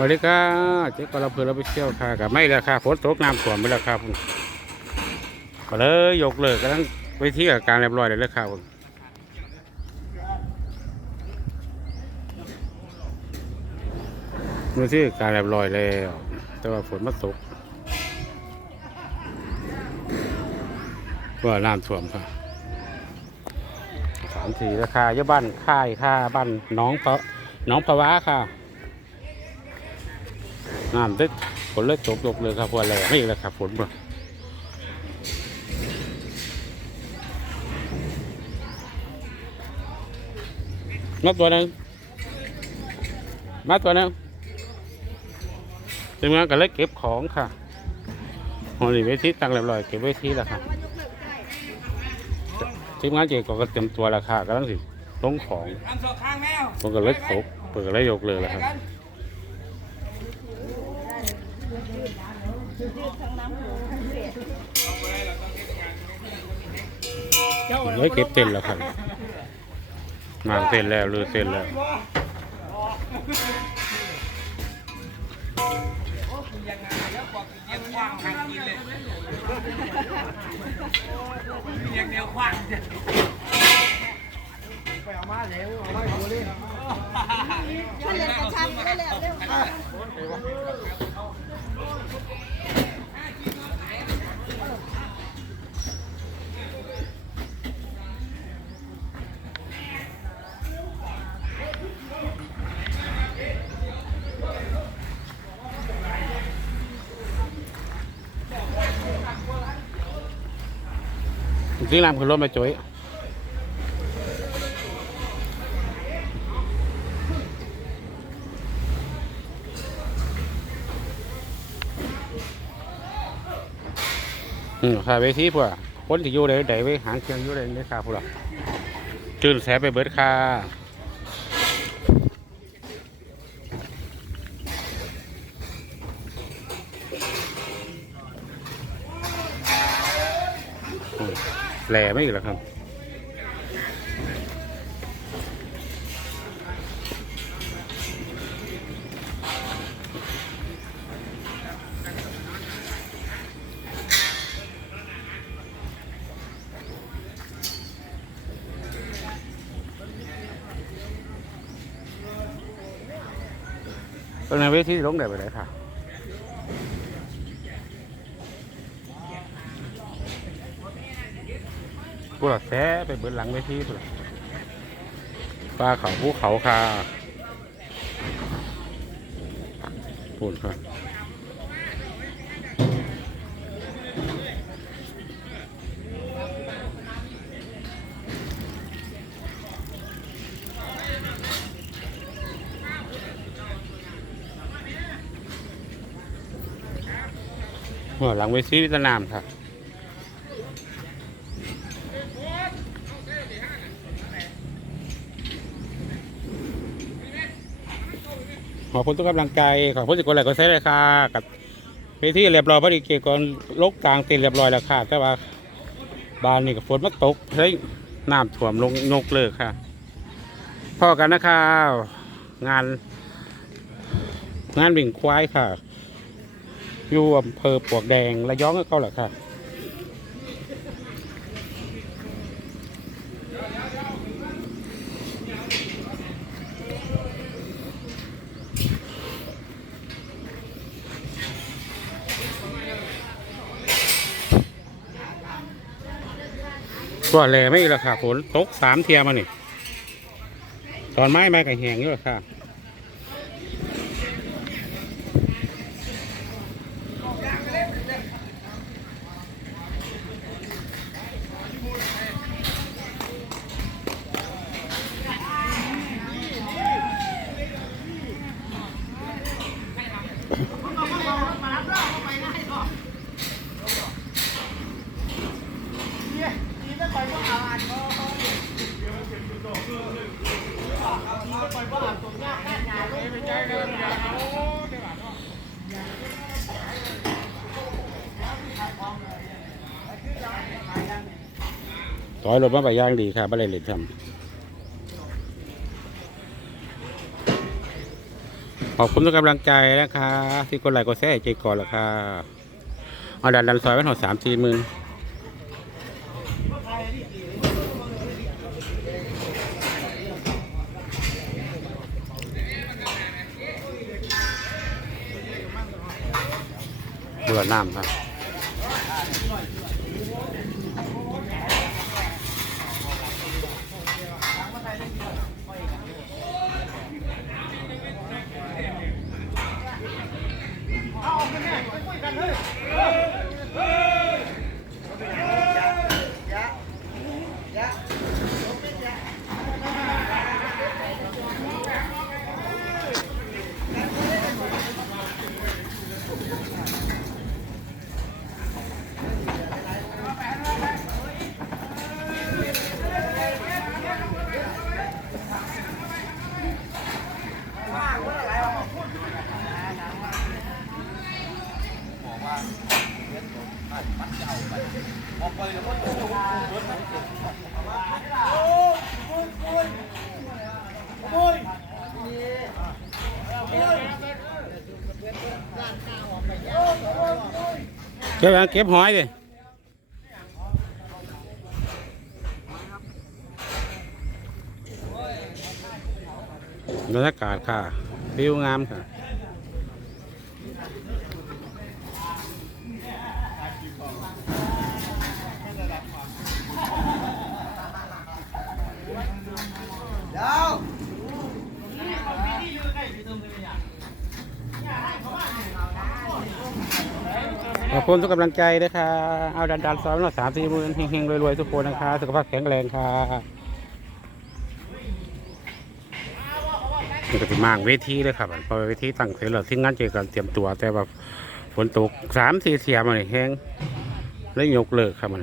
สวัสดีครับเจ๊กอเราเพื่อเราไปเที่ยวค่ะกับไม่แล้วค่ะฝนตกน้ำท่วมไปแล้วครับผมก็เลยยกเลิกกำลังไปที่กับการเรียบร้อยเลยเลยครับผมมือที่การเรียบร้อยแล้ว แต่ว่าฝนมาตกว่าน้ำท่วมค่ะสามทีราคาเยอะบ้านค่ายค่าบ้านน้องปะน้องปะวะค่ะ น้ำตึกฝนเลยตกตกเลยครับพอแรงไม่อีกแล้วครับฝนบ่มาตัวนึงมาตัวนึงทีมงานก็เลยเก็บของค่ะหอนี่เวทีตั้งเรียบร้อยเก็บเวทีแล้วค่ะทีมงานเจ๊ก็เตรียมตัวแล้วค่ะกำลังสิลงของผมก็เลยตกเปิดก็เลยยกเลยแล้วครับ เฮ้ยเก็บเต็นแล้วครับมางเต็นแล้วลือเต็นแล้วยังเลี้ยงควางทางกินเลยเลี้ยงแนวควางไปเอามาเร็วเอามาดูดิช่วยเหลือกระชับได้แล้วเร็ว ซื้อลำขึ้นรถมาจุ้ยอืมค่ะเวทีพวกคนที่อยู่ใดใดไว้หางเคียงอยู่ใดนี่ค่ะพวกเราจื่นแสบไปเบิดค่ะ แหล่ไม่อีกแล้วครับตรงในเวทีล งได้ไปไหนค่ะพวกเราแท้ไปเบิดหลังเวทีพวกเราปลาเขาภูเขาค่ะพูดค่ะหัวหลังเวทีวิทยานามค่ะ อบคุณทุกกำลังใจขอบคุณทุกคนหลายคนใช้เลยค่ะกับเวทีเรียบร้อยพอดีเกี่ยวกับลกกลางเต็นเรียบร้อยแล้วค่ะ แต่ว่าบานนี่กับฝนมันตกเฮ้ยน้ำท่วมลงงกเลยค่ะพ่อกันนะคะงาน งานวิ่งควายค่ะ อยู่อำเภอปวกแดงระยองก็เก้าแหละค่ะ ก็แลไม่ราคาฝนตกสามเทียมานี่ตอนไม้ไม้กับแหงอยู่ราคา ต่อยรถมาไปย่างดีค่ะบ่ได้เล่นทำขอบคุณทุกกำลังใจนะคะที่กดไลค์กดแชร์ใจก่อนละค่ะเอาดันดันซอยไว้หน่อยสามสี่หมื่นเบื่อน้ำครับ เก็บเก็บหอยดิบรรยากาศค่ะวิวงามค่ะ คนทุกกำลังใจนะคะเอาดันดันซ้อมหน่อยสามสี่หมื่นเฮงๆรวยๆทุกคนนะคะ สุขภาพแข็งแรงค่ะนี่ก็จะมางเวทีเลยครับพอเวทีตั้งเสร็จแล้วที่งานเจอกันเตรียมตัวแต่ว่าฝนตกสามสี่เสียมาเลยแห้งแล้วยกเลิกครับมัน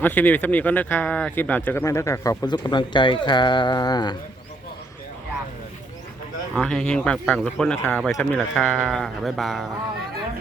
เอาคลิปนี้ไปสำนีก่อนะคะคลิปหน้าเจอกันใหม่นะคะขอบคุณทุกกำลังใจค่ะเอาเฮงๆปังๆทุกคนนะคะไปสำนีละค่ะบ๊ายบาย